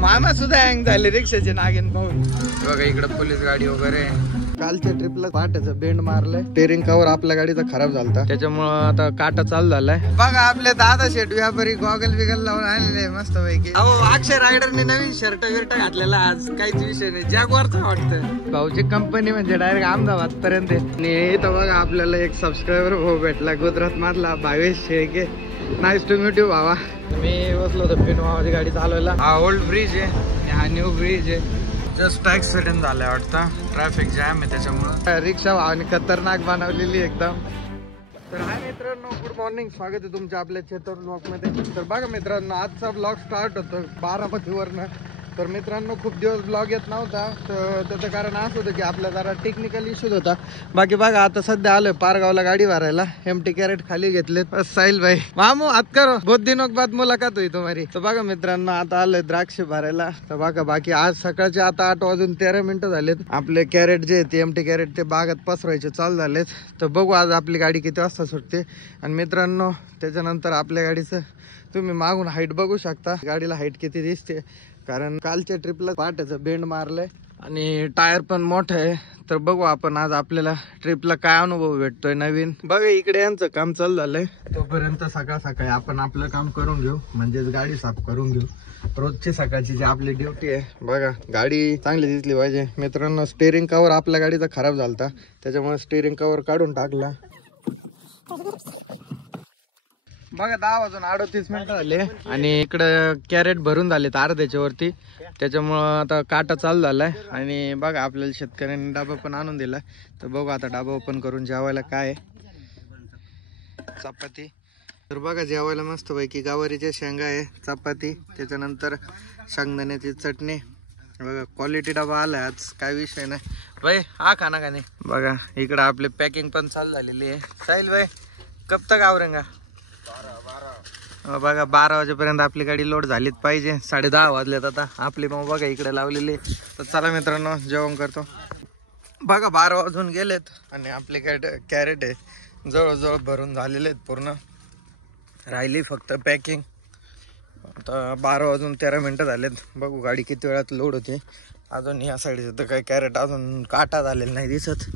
मामा सुद्धा हँग झाले रिक्षाचे नागिन पाहून. बघा इकडे पोलीस गाडी वगैरे. कालच्या ट्रिपला पाट्याचं बेंड मारलंय. स्टेरिंग कव्हर आपल्या गाडीचा खराब झालता, त्याच्यामुळं आता काटा चालू झालाय. बघा आपले दादा शेट व्यापारी गॉगल बिगल लावून आलेले मस्त पैकी. अहो अक्षय रायडरने नवीन शर्ट विर्ट घातलेला आज. काहीच विषय नाही, जॅगवारचा वाटतं. भाऊची कंपनी म्हणजे डायरेक्ट अहमदाबाद पर्यंत. आणि इथं बघा आपल्याला एक सबस्क्रायबर भाऊ भेटला गुजरात मधला Bhavesh Shelke. Nice to meet you भावा. मी बसलो होतो पिनवाची गाडी चालवायला. हा ओल्ड ब्रिज आहे, हा न्यू ब्रिज आहे. जस्ट ऍक्सिडेंट झालाय वाटतं, ट्रॅफिक जॅम आहे त्याच्यामुळे. रिक्षा भावाने खतरनाक बनवलेली एकदम. तर हाय मित्रांनो, गुड मॉर्निंग. स्वागत आहे तुमच्या आपल्या चेतन ब्लॉग मध्ये. तर बघा मित्रांनो, आजचा ब्लॉग स्टार्ट होतो बारामतीवरनं. तर मित्रांनो खूप दिवस ब्लॉग येत नव्हता, तर त्याचं कारण असं होतं की आपला जरा टेक्निकल इश्यूज होता. बाकी बघा आता सध्या आलोय पारगावला गाडी भरायला. एमटी कॅरेट खाली घेतलेत. साहिल भाई मामू हात करो, बहुत दिनों बाद मुलाकात हुई तुम्हारी. तर बघा मित्रांनो आता आलोय द्राक्ष भरायला. तर बघा बाकी आज सकाळचे आता 8:13 झालेत. आपले कॅरेट जे ते एमटी कॅरेट ते बागात पसरायचे चालू झालेत. तर बघू आज आपली गाडी किती वाजता सुटते. आणि मित्रांनो त्याच्यानंतर आपल्या गाडीचं तुम्ही मागून हाईट बघू शकता, गाडीला हाईट किती दिसते. कारण कालच्या ट्रिपला पाट्याचं बेंड मारलंय आणि टायर पण मोठं आहे. तर बघू आपण आज आपल्याला ट्रिपला काय अनुभव भेटतोय नवीन. बघा इकडे यांचं काम चालू झालंय. तोपर्यंत सकाळ सकाळी आपण आपलं काम करून घेऊ, म्हणजेच गाडी साफ करून घेऊ. रोजची सकाळची जी आपली ड्युटी आहे. बघा गाडी चांगली दिसली पाहिजे. मित्रांनो स्टेरिंग कव्हर आपल्या गाडीचा खराब झालता, त्याच्यामुळे स्टेरिंग कव्हर काढून टाकला. बघा 10:38 झाले आणि इकडं कॅरेट भरून झालेत अर्ध्याच्या वरती. त्याच्यामुळं आता काटा चालू झालाय. आणि बघा आपल्याला शेतकऱ्यांनी डाबा पण आणून दिलाय. तर बघू आता डाबा ओपन करून जेवायला काय चपाती. तर बघा जेवायला मस्त पैकी गवारीच्या शेंगा आहे, चपाती, त्याच्यानंतर शेंगदाण्याची चटणी. बघा क्वालिटी डबा आलाय आज, काय विषय नाही भाई. हा खाना का नाही. बघा इकडं आपले पॅकिंग पण चालू झालेली आहे. साहिल भाई कब तक आवरेंगा. बघा 12 वाजेपर्यंत आपली गाडी लोड झालीच पाहिजे. 10:30 वाजलेत आता. आपली मग बघा इकडे लावलेली. तर चला मित्रांनो जेवण करतो. बघा 12 वाजून गेलेत आणि आपले कॅरेट आहे जवळजवळ भरून झालेले आहेत पूर्ण. राहिली फक्त पॅकिंग. आता 12:13 झालेत. बघू गाडी किती वेळात लोड होते. अजून या साईडचे तर काही कॅरेट अजून काटा झालेला नाही दिसत.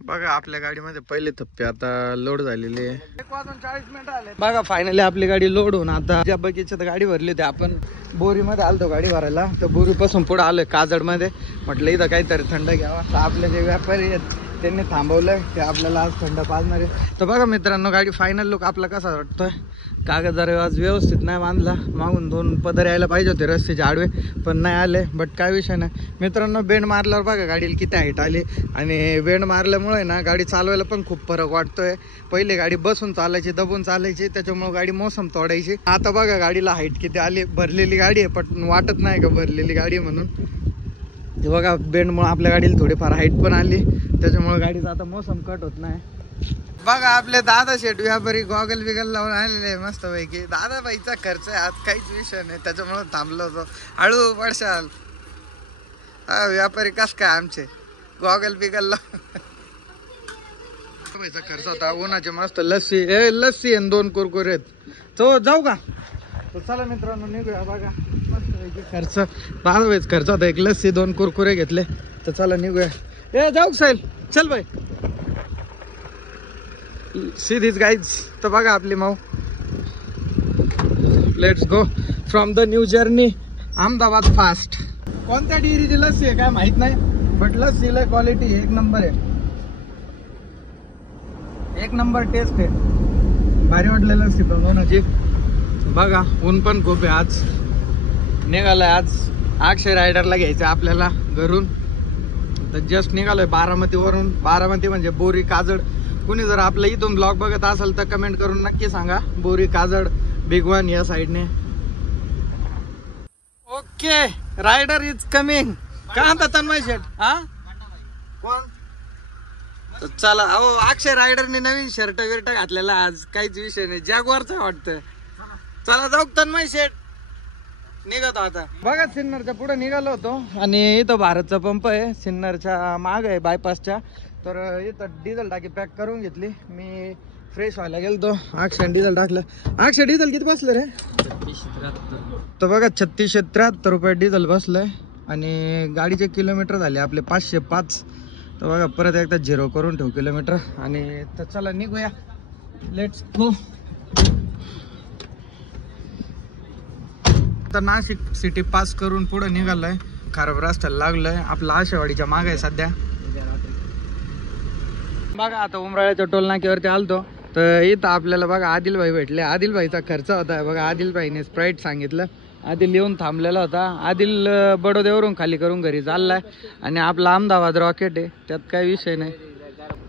बघा आपल्या गाडीमध्ये पहिले थप्पे आता लोड झालेले. 1:40 आले. बघा फायनली आपली गाडी लोड होऊन आता ज्या बगीच्यात गाडी भरली होती. आपण बोरीमध्ये आलतो गाडी भरायला. तर बोरीपासून पुढे आलोय काजड मध्ये. म्हटलं इथं काहीतरी थंड घ्यावा. तर आपले जे व्यापारी आहेत त्यांनी थांबवलंय ते आपल्याला आज थंड पाजणार आहे. तर बघा मित्रांनो गाडी फायनल लुक आपला कसा वाटतोय. कागद आज व्यवस्थित नाही बांधला. मागून 2 पदर यायला पाहिजे होते रस्त्याचे आडवे, पण नाही आले. बट काय विषय नाही मित्रांनो. बेंड मारल्यावर बघा गाडीला किती हाईट आली. आणि बेंड मारल्यामुळे ना गाडी चालवायला पण खूप फरक वाटतोय. पहिले गाडी बसून चालायची, दबून चालायची, त्याच्यामुळे गाडी मोसम तोडायची. आता बघा गाडीला हाईट किती आली. भरलेली गाडी आहे पण वाटत नाही का भरलेली गाडी म्हणून. ते बघा बेंडमुळे आपल्या गाडीला थोडीफार हाईट पण आली, त्याच्यामुळे गाडीचा आता मोसम कट होत नाही. बघा आपले दादा शेट व्यापारी गॉगल बिगल लावून आलेले मस्त पैकी. दादा बाईचा खर्च आहे आज, काहीच विषय नाही, त्याच्यामुळे थांबलो होतो. हळू पडशाल. हा व्यापारी कस काय आमचे गॉगल बिगल लावायचा खर्च होता. उन्हाचे मस्त लस्सी लस्सी आणि 2 कुरकुरे. तो जाऊ का. तर चला मित्रांनो निघूया. बघा मस्त पैकी खर्च दादा खर्च होता. एक लस्सी 2 कुरकुरे घेतले. तर चला निघूया. ए जाऊ साहिल चल बाई. सीधीच गाईज. तर बघा आपली माऊ. Let's go from the new journey Ahmedabad fast. कोणत्या डेअरीची लस्सी आहे काय माहित नाही, बट लस्सीला क्वालिटी 1 नंबर आहे. 1 नंबर टेस्ट आहे. भारी वाटलेलं लस्सी बनवण्याची. बघा ऊन पण खूप आहे आज. निघालोय आज अक्षय रायडरला घ्यायचं आपल्याला घरून. तर जस्ट निघालोय बारामतीवरून. बारामती म्हणजे बोरी काजड. कुणी जर आपल्या इथून ब्लॉग बघत असेल तर कमेंट करून नक्की सांगा. बोरी काजड बिगवान या साईडने. Okay rider is coming. काय म्हणता तन्मय शेठ. हा कोण. तर चला. अहो अक्षय रायडरने नवीन शर्ट विर्ट घातलेला आज, काहीच विषय नाही, जॅगवारचा वाटतं. चला जाऊ तन्मय शेठ. निघतो आता. बघा सिन्नरच्या पुढे निघालो होतो आणि इथं भारतचा पंप आहे सिन्नरच्या माग आहे बायपासच्या. तर इथं डिझेल टाकी पॅक करून घेतली. मी फ्रेश व्हायला गेलो. अक्षय डिझेल टाकलं. अक्षय डिझेल किती बसलं रे? 3673. तर बघा 3673 रुपये डिझेल बसलंय आणि गाडीचे किलोमीटर झाले आपले 505. तर बघा परत एकदा 0 करून ठेवू किलोमीटर. आणि तर चला निघूया, लेट्स गो. तर नाशिक सिटी पास करून पुढे निघालोय. खराब रस्त्याला लागलोय. आपला आशेवाडीच्या मागे आहे सध्या. बघा आता उमराळ्याच्या टोल नाक्यावरती आलतो. तर इथं आपल्याला बघा आदिलभाई भेटले. आदिलभाईचा खर्च होता बघा. आदिलभाईने स्प्राईट सांगितलं. आदिल येऊन थांबलेला होता. आदिल बडोदेवरून खाली करून घरी चाललाय. आणि आपला अहमदाबाद रॉकेट आहे, त्यात काही विषय नाही.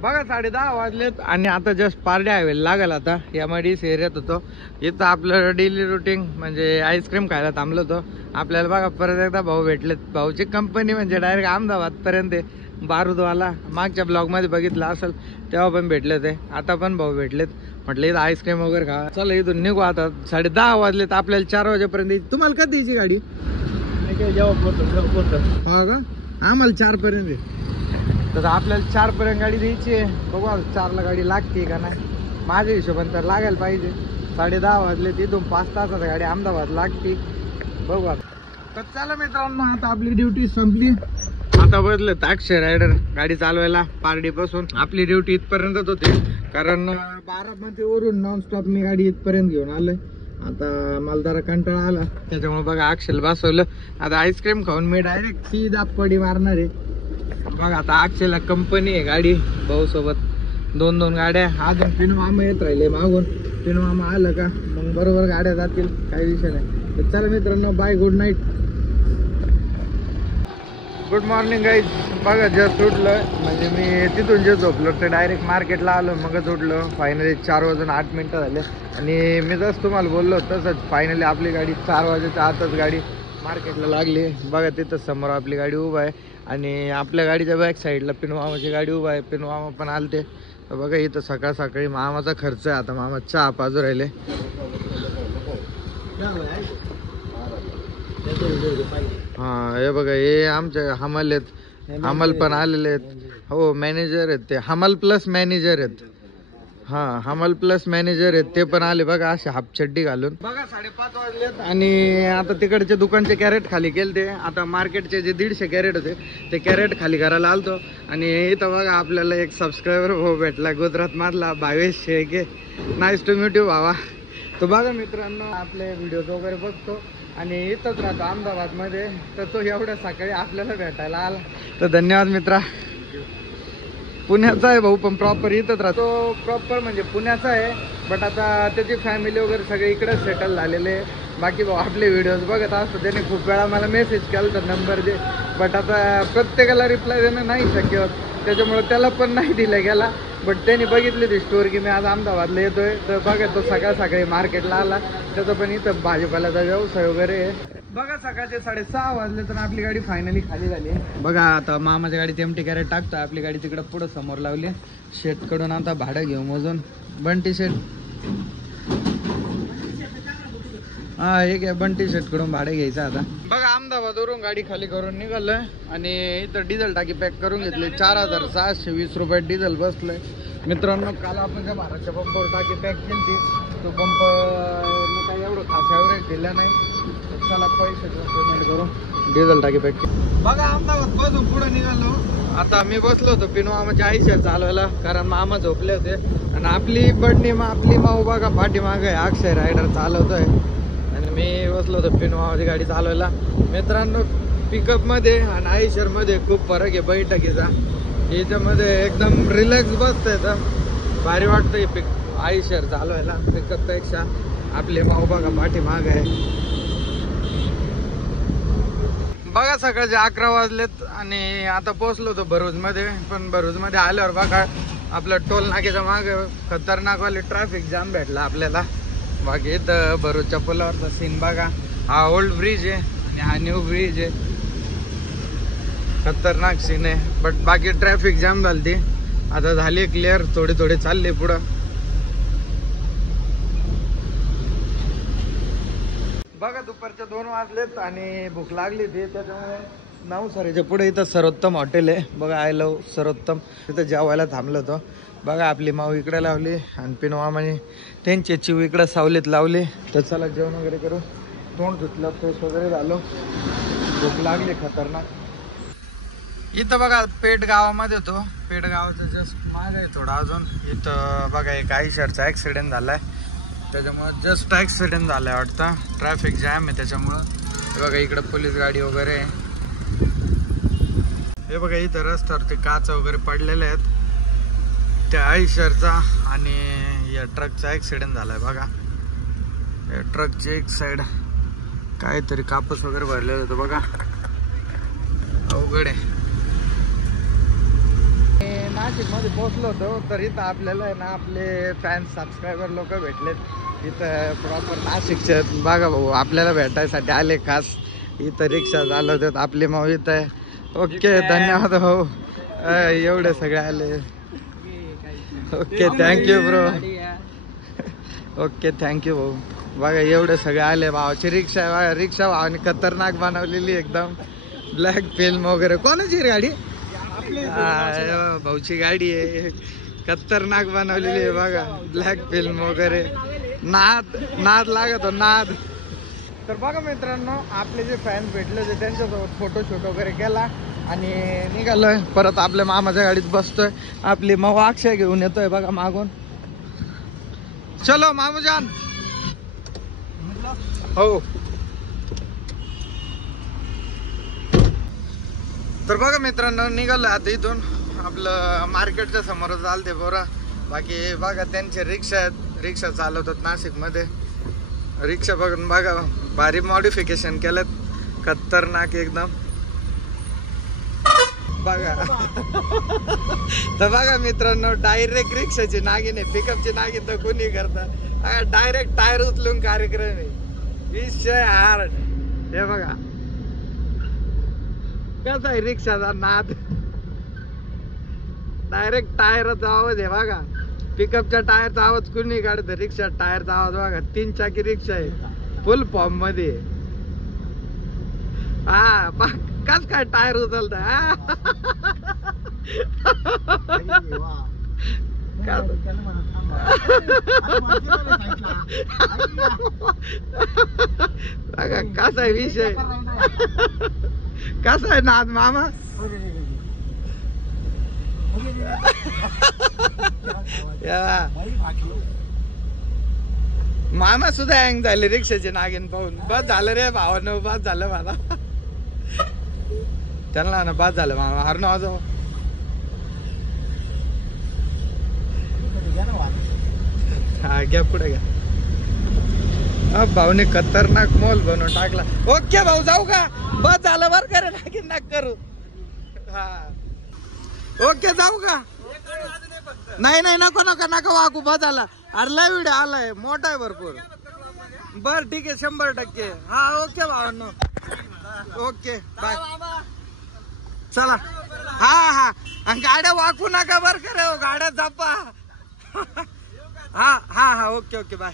बघा 10:30 वाजलेत आणि आता जस्ट पारडे हायवे लागल. आता MIDC एरियात होतो. इथं आपलं डेली रुटीन म्हणजे आईस्क्रीम खायला थांबलो होतो. आपल्याला बघा परत एकदा भाऊ भेटलेत. भाऊची कंपनी म्हणजे डायरेक्ट अहमदाबादपर्यंत आहे, बारूदवाला. मागच्या ब्लॉगमध्ये बघितलं असेल तेव्हा पण भेटले होते. आता पण भाऊ भेटलेत. म्हटलं इथं आईस्क्रीम वगैरे खा. चला इथून निघू आता. 10:30 वाजलेत. आपल्याला 4 वाजेपर्यंत. तुम्हाला कधी द्यायची गाडी? हा का? आम्हाला 4 पर्यंत आहे. तर आपल्याला 4 पर्यंत गाडी द्यायची आहे. बघू 4ला गाडी लागते का नाही. माझ्या हिशोबाने तर लागायला पाहिजे. 10:30 वाजले. तिथून 5 तासात गाडी अहमदाबाद लागते. बघू आता. तर चला मित्रांनो, आता आपली ड्युटी संपली. आता बदलत अक्षय रायडर गाडी चालवायला. पारडीपासून आपली ड्युटी इथपर्यंतच होती, कारण बारामतीवरून नॉनस्टॉप मी गाडी इथपर्यंत घेऊन आलोय. आता मला जरा कंटाळा आला, त्याच्यामुळे बघा अक्षयला बसवलं. आता आईस्क्रीम खाऊन मी डायरेक्ट सीधा पडी मारणार आहे. बघा आता अक्षयला कंपनी आहे गाडी भाऊ सोबत. 2 गाड्या. अजून पिनू मामा येत राहिले मागून. पिनू मामा आलं का मग बरोबर गाड्या जातील, काही विषय नाही. तर चला मित्रांनो, bye, good night. Good morning guys. बघा जस्ट उठलं, म्हणजे मी तिथून जे झोपलो ते डायरेक्ट मार्केटला आलो, मगच उठलो. फायनली 4 वाजून 8 मिनटं झाले. आणि मी जसं तुम्हाला बोललो तसंच फायनली आपली गाडी 4 वाजेच्या आतच गाडी मार्केटला लागली. बघा तिथं समोर आपली गाडी उभा आहे आणि आपल्या गाडीच्या बॅक साईडला पिनू मामाची गाडी उभा आहे. पिनू मामा पण आलते. तर बघा इथं सकाळ सकाळी मामाचा खर्च आहे. आता मामा चहा पाजू राहिले. हा हे बघा, हे आमचे हमाल आहेत. हमाल पण आलेले आहेत. हो मॅनेजर आहेत ते. हमाल प्लस मॅनेजर आहेत. हा हमाल प्लस मॅनेजर आहेत ते पण आले. बघा असे हाफ चड्डी घालून. बघा 5:30 वाजलेत आणि आता तिकडचे दुकानचे कॅरेट खाली केले. आता मार्केटचे जे 150 कॅरेट होते ते कॅरेट खाली करायला आलतो. आणि इथं बघा आपल्याला एक सबस्क्रायबर हो भेटला गुजरात मधला Bhavesh Shelke. Nice to meet you भावा. तो बघा मित्रांनो, आपले व्हिडिओज वगैरे बघतो आणि इथंच राहतो अहमदाबादमध्ये. तर तो एवढ्या सकाळी आपल्याला भेटायला आला, तर धन्यवाद मित्रा. पुण्याचा आहे भाऊ, पण प्रॉपर इथंच राहतो. प्रॉपर म्हणजे पुण्याचा आहे, बट आता त्याची फॅमिली वगैरे सगळे इकडेच सेटल झालेले आहे. बाकी भाऊ आपले व्हिडिओज बघत असतो. त्याने खूप वेळा मला मेसेज केला तर नंबर दे, बट आता प्रत्येकाला रिप्लाय देणं नाही शक्य होत, त्याच्यामुळे त्याला पण नाही दिला गेला. बट त्यांनी बघितली ती स्टोरी की मी आज अहमदाबादला येतोय. तर बघा तो सकाळ सकाळी मार्केटला आला. त्याचा पण इथं भाजीपाल्याचा व्यवसाय वगैरे आहे. बघा सकाळचे 6:30 वाजले तर आपली गाडी फायनली खाली झाली. बघा आता मामाच्या गाडीत एमटी कॅरेट टाकतोय. आपली गाडी तिकडे पुढं समोर लावली. शेटकडून आता भाडं घेऊ मोजून. बंटी शेट, हा एक आहे बंटी शेटकडून भाडं घ्यायचं. आता बघा अहमदाबादवरून गाडी खाली करून निघालोय आणि इथं डिझेल टाकी पॅक करून घेतली. 4620 रुपये डिझेल बसलंय मित्रांनो. काल आपण त्या भारतच्या पंपावर टाकी पॅक केली. तो पंप काही एवढं खास ॲव्हरेज दिला नाही. चला पैसे पेमेंट करून डिझेल टाकी पॅक केली. बघा अहमदाबाद पासून पुढे निघालो. आता मी बसलो होतो पिनू मामाच्या आईशेर चालवायला, कारण मामा झोपले होते. आणि आपली बडणी आपली माऊ बघा पाठीमाग आहे. अक्षय रायडर चालवतोय आणि मी बसलो होतो पिनू मामाची गाडी चालवायला. मित्रांनो पिकअप मध्ये आणि आईशेर मध्ये खूप फरक आहे बैठकीचा. याच्यामध्ये एकदम रिलॅक्स बसतंय, तर भारी वाटतंय आईशेर चालवायला पिकअप पेक्षा. आपले माऊ बघा पाठीमाग आहे. बघा सकाळचे 11 वाजलेत आणि आता पोहोचलो होतो भरूचमध्ये. पण भरूचमध्ये आल्यावर बघा आपलं टोल नाक्याच्या मागे खतरनाकवाली ट्रॅफिक जाम भेटला आपल्याला. बाकी इथं भरूचच्या पुलावरचा सीन बघा. हा ओल्ड ब्रिज आहे आणि हा न्यू ब्रिज आहे. खतरनाक सीन आहे. बट बाकी ट्रॅफिक जाम झाली. आता झाली क्लिअर, थोडी चालली पुढं. बघा दुपारच्या 2 वाजलेत आणि भूक लागली ती, त्याच्यामुळे नवसारीच्या पुढे इथं सर्वोत्तम हॉटेल आहे बघा, आय लव सर्वोत्तम. तिथं जेवायला थांबलो होतो बघा. आपली माऊ इकडे लावली आणि पिनवामाने त्यांची चिव इकडे सावलीत लावली. तर चला जेवण वगैरे करू. तोंड धुतलं, फ्रेश वगैरे झालो. भूक लागली खतरनाक. इथं बघा पेठ गावामध्ये होतो. पेठ गावाचं जस्ट माग आहे थोडा अजून. इथं बघा एक आयशरचा ॲक्सिडेंट झालाय, त्याच्यामुळं जस्ट ॲक्सिडेंट झालाय वाटतं. ट्रॅफिक जॅम आहे त्याच्यामुळं. हे बघा इकडं पोलीस गाडी वगैरे आहे. हे बघा इथं रस्त्यावरती काच वगैरे पडलेले आहेत त्या आयशरचा. आणि या ट्रकचा ॲक्सिडेंट झालाय बघा. या ट्रकची एक साईड काहीतरी कापूस वगैरे भरलेलं होतं बघा. अवघड आहे. नाशिकमध्ये पोहोचलो होतो तर इथं आपल्याला आहे ना आपले फॅन्स सबस्क्रायबर लोक भेटलेत. इथं प्रॉपर नाशिकचे बघा भाऊ आपल्याला भेटायसाठी आले खास. इथं रिक्षा चालवतात. आपली माऊ इथं आहे. ओके धन्यवाद भाऊ. एवढे सगळे आले. Okay thank you bro. Okay thank you भाऊ. बघा एवढे सगळे आले. भावाची रिक्षा आहे बघा. रिक्षा भावाने खतरनाक बनवलेली एकदम. ब्लॅक फिल्म वगैरे. कोणाची गाडी? भाऊची गाडी आहे. खतरनाक बनवलेली आहे बघा. ब्लॅक फिल्म वगैरे. नाद लागत हो नाद. तर बघा मित्रांनो आपले जे फॅन्स भेटले होते त्यांच्यासोबत फोटोशूट वगैरे केला आणि निघालोय परत. आपल्या मामाच्या गाडीत बसतोय. आपली माऊ अक्षय घेऊन येतोय बघा मागून. चलो मामूजान. हो तर बघा मित्रांनो निघालं आता इथून. आपलं मार्केटच्या समोरच आलते पोरं. बाकी बघा त्यांचे रिक्षा आहेत. रिक्षा चालवतात नाशिकमध्ये. रिक्षा बघून बघा भारी मॉडिफिकेशन केलं. खतरनाक एकदम बघा. तर बघा मित्रांनो डायरेक्ट रिक्षाची नागिन आहे. पिकअपची नागिन तर कोणी करतात. डायरेक्ट टायर उचलून कार्यक्रम आहे. विषय हार्ड. हे बघा कसा आहे रिक्षाचा नाद. डायरेक्ट टायरचा आवाज आहे बघा. पिकअपच्या टायरचा आवाज कुणी काढतं. रिक्षा टायरचा आवाज बघा. 3 चाकी रिक्षा आहे फुल फॉर्म मध्ये. हा कस काय टायर उचलत. बघा कसा आहे विषय. कसा आहे नाद मामा. मामा सुद्धा हँग झाले रिक्षाचे नागिन पाहून. बस झालं रे भावानं. बस झालं मला. त्यांना ना बस झालं मामा. हर ना वाजव. हा घ्या पुढे घ्या. भाऊने खतरनाक मॉल बनवून टाकला. ओके भाऊ जाऊ का. बस झालं बर का रे. नागिन नाक करू. हा ओके जाऊ का. नाही नाही नको नको नको वाकू. बस झाला. अरे लय व्हिडिओ आलाय मोठा आहे भरपूर. बर ठीक आहे 100%. हा ओके भावांनो. Okay bye. चला. हा हा गाड्या वाकू नका बर का रे. गाड्या जापा. हा हा हा okay okay bye.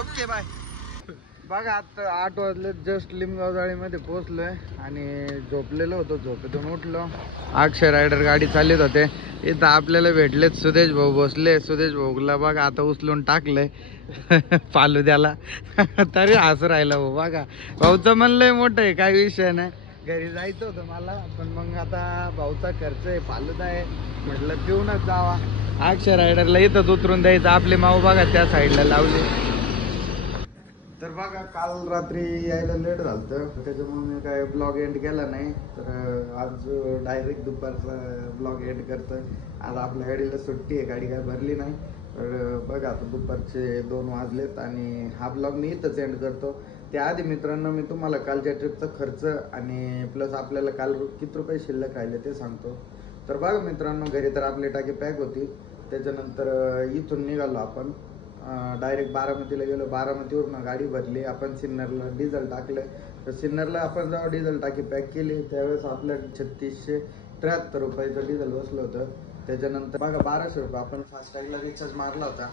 Okay bye. बघा आता 8 वाजले. जस्ट लिमगावजाळीमध्ये पोहोचलोय आणि झोपलेलो होतो. झोपेतून उठलो. अक्षय रायडर गाडी चालत होते. इथं आपल्याला भेटलेत सुदेश भाऊ बसले. सुदेश भाऊला बघा आता उचलून टाकलंय फालुद्याला. तरी हसू राहिला भाऊ बघा. भाऊचं म्हणलंय मोठं आहे काही विषय नाही. घरी जायचं होतं मला पण मग आता भाऊचा खर्च आहे फालुदा आहे म्हटलं पिऊनच जावा. अक्षय रायडरला इथंच उतरून द्यायचं. आपली माऊ बघा त्या साईडला लावली. तर बघा काल रात्री यायला लेट झालं त्याच्यामुळे मी काय ब्लॉग एंड केला नाही. तर आज डायरेक्ट दुपारचा ब्लॉग एंड करतोय. आज आपल्या गाडीला सुट्टी आहे. गाडी काय भरली नाही. तर बघा आता दुपारचे 2 वाजलेत आणि हा ब्लॉग मी इथंच एंड करतो. त्याआधी मित्रांनो मी तुम्हाला कालच्या ट्रिपचा खर्च आणि प्लस आपल्याला काल किती रुपये शिल्लक राहिले ते सांगतो. तर बघा मित्रांनो घरी तर आपली टाकी पॅक होती. त्याच्यानंतर इथून निघालो आपण. डायरेक्ट बारामतीला गेलो. बारामतीवरून गाडी भरली. आपण सिन्नरला डिझेल टाकलं. तर सिन्नरला आपण जेव्हा डिझेल टाकी पॅक केली त्यावेळेस आपल्या 3673 रुपयाचं डिझेल बसलं होतं. त्याच्यानंतर बघा 1200 रुपये आपण फास्टॅगला रिचार्ज मारला होता.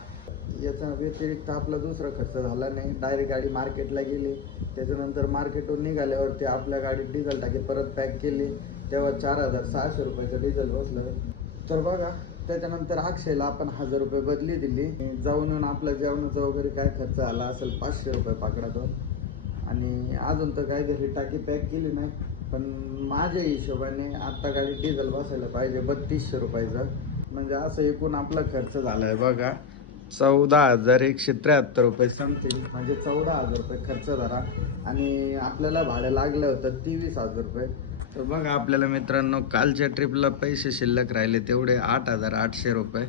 याचा व्यतिरिक्त आपला दुसरा खर्च झाला नाही. डायरेक्ट गाडी मार्केटला गेली, त्याच्यानंतर मार्केटहून निघाल्यावरती आपल्या गाडीत डिझेल टाकी परत पॅक केली, तेव्हा 4600 रुपयाचं डिझेल बसलं. तर बघा, त्याच्यानंतर अक्षयला आपण 1000 रुपये बदली दिली. जाऊन येऊन आपल्या जेवणाचा वगैरे काय खर्च आला असेल 500 रुपये पकडा तो. आणि अजून तर काय घरी टाकी पॅक केली नाही, पण माझ्या हिशोबाने आत्ता गाडी डिझेल बसायला पाहिजे 3200 रुपयाचं. म्हणजे असं एकूण आपला खर्च झाला आहे बघा 14,173 रुपये समथिंग, म्हणजे 14,000 रुपये खर्च झाला. आणि आपल्याला भाडं लागलं होतं 23,000 रुपये. तर बघा आपल्याला मित्रांनो कालच्या ट्रिपला पैसे शिल्लक राहिले तेवढे 8,800 रुपये.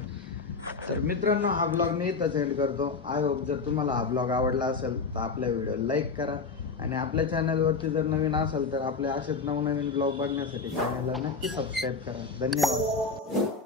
तर मित्रांनो हा ब्लॉग मी इथंच एंड करतो. आय होप जर तुम्हाला हा ब्लॉग आवडला असेल तर आपल्या व्हिडिओ लाईक करा, आणि आपल्या चॅनलवरती जर नवीन असेल तर आपले असेच नवनवीन ब्लॉग बघण्यासाठी चॅनलला नक्की सबस्क्राईब करा. धन्यवाद.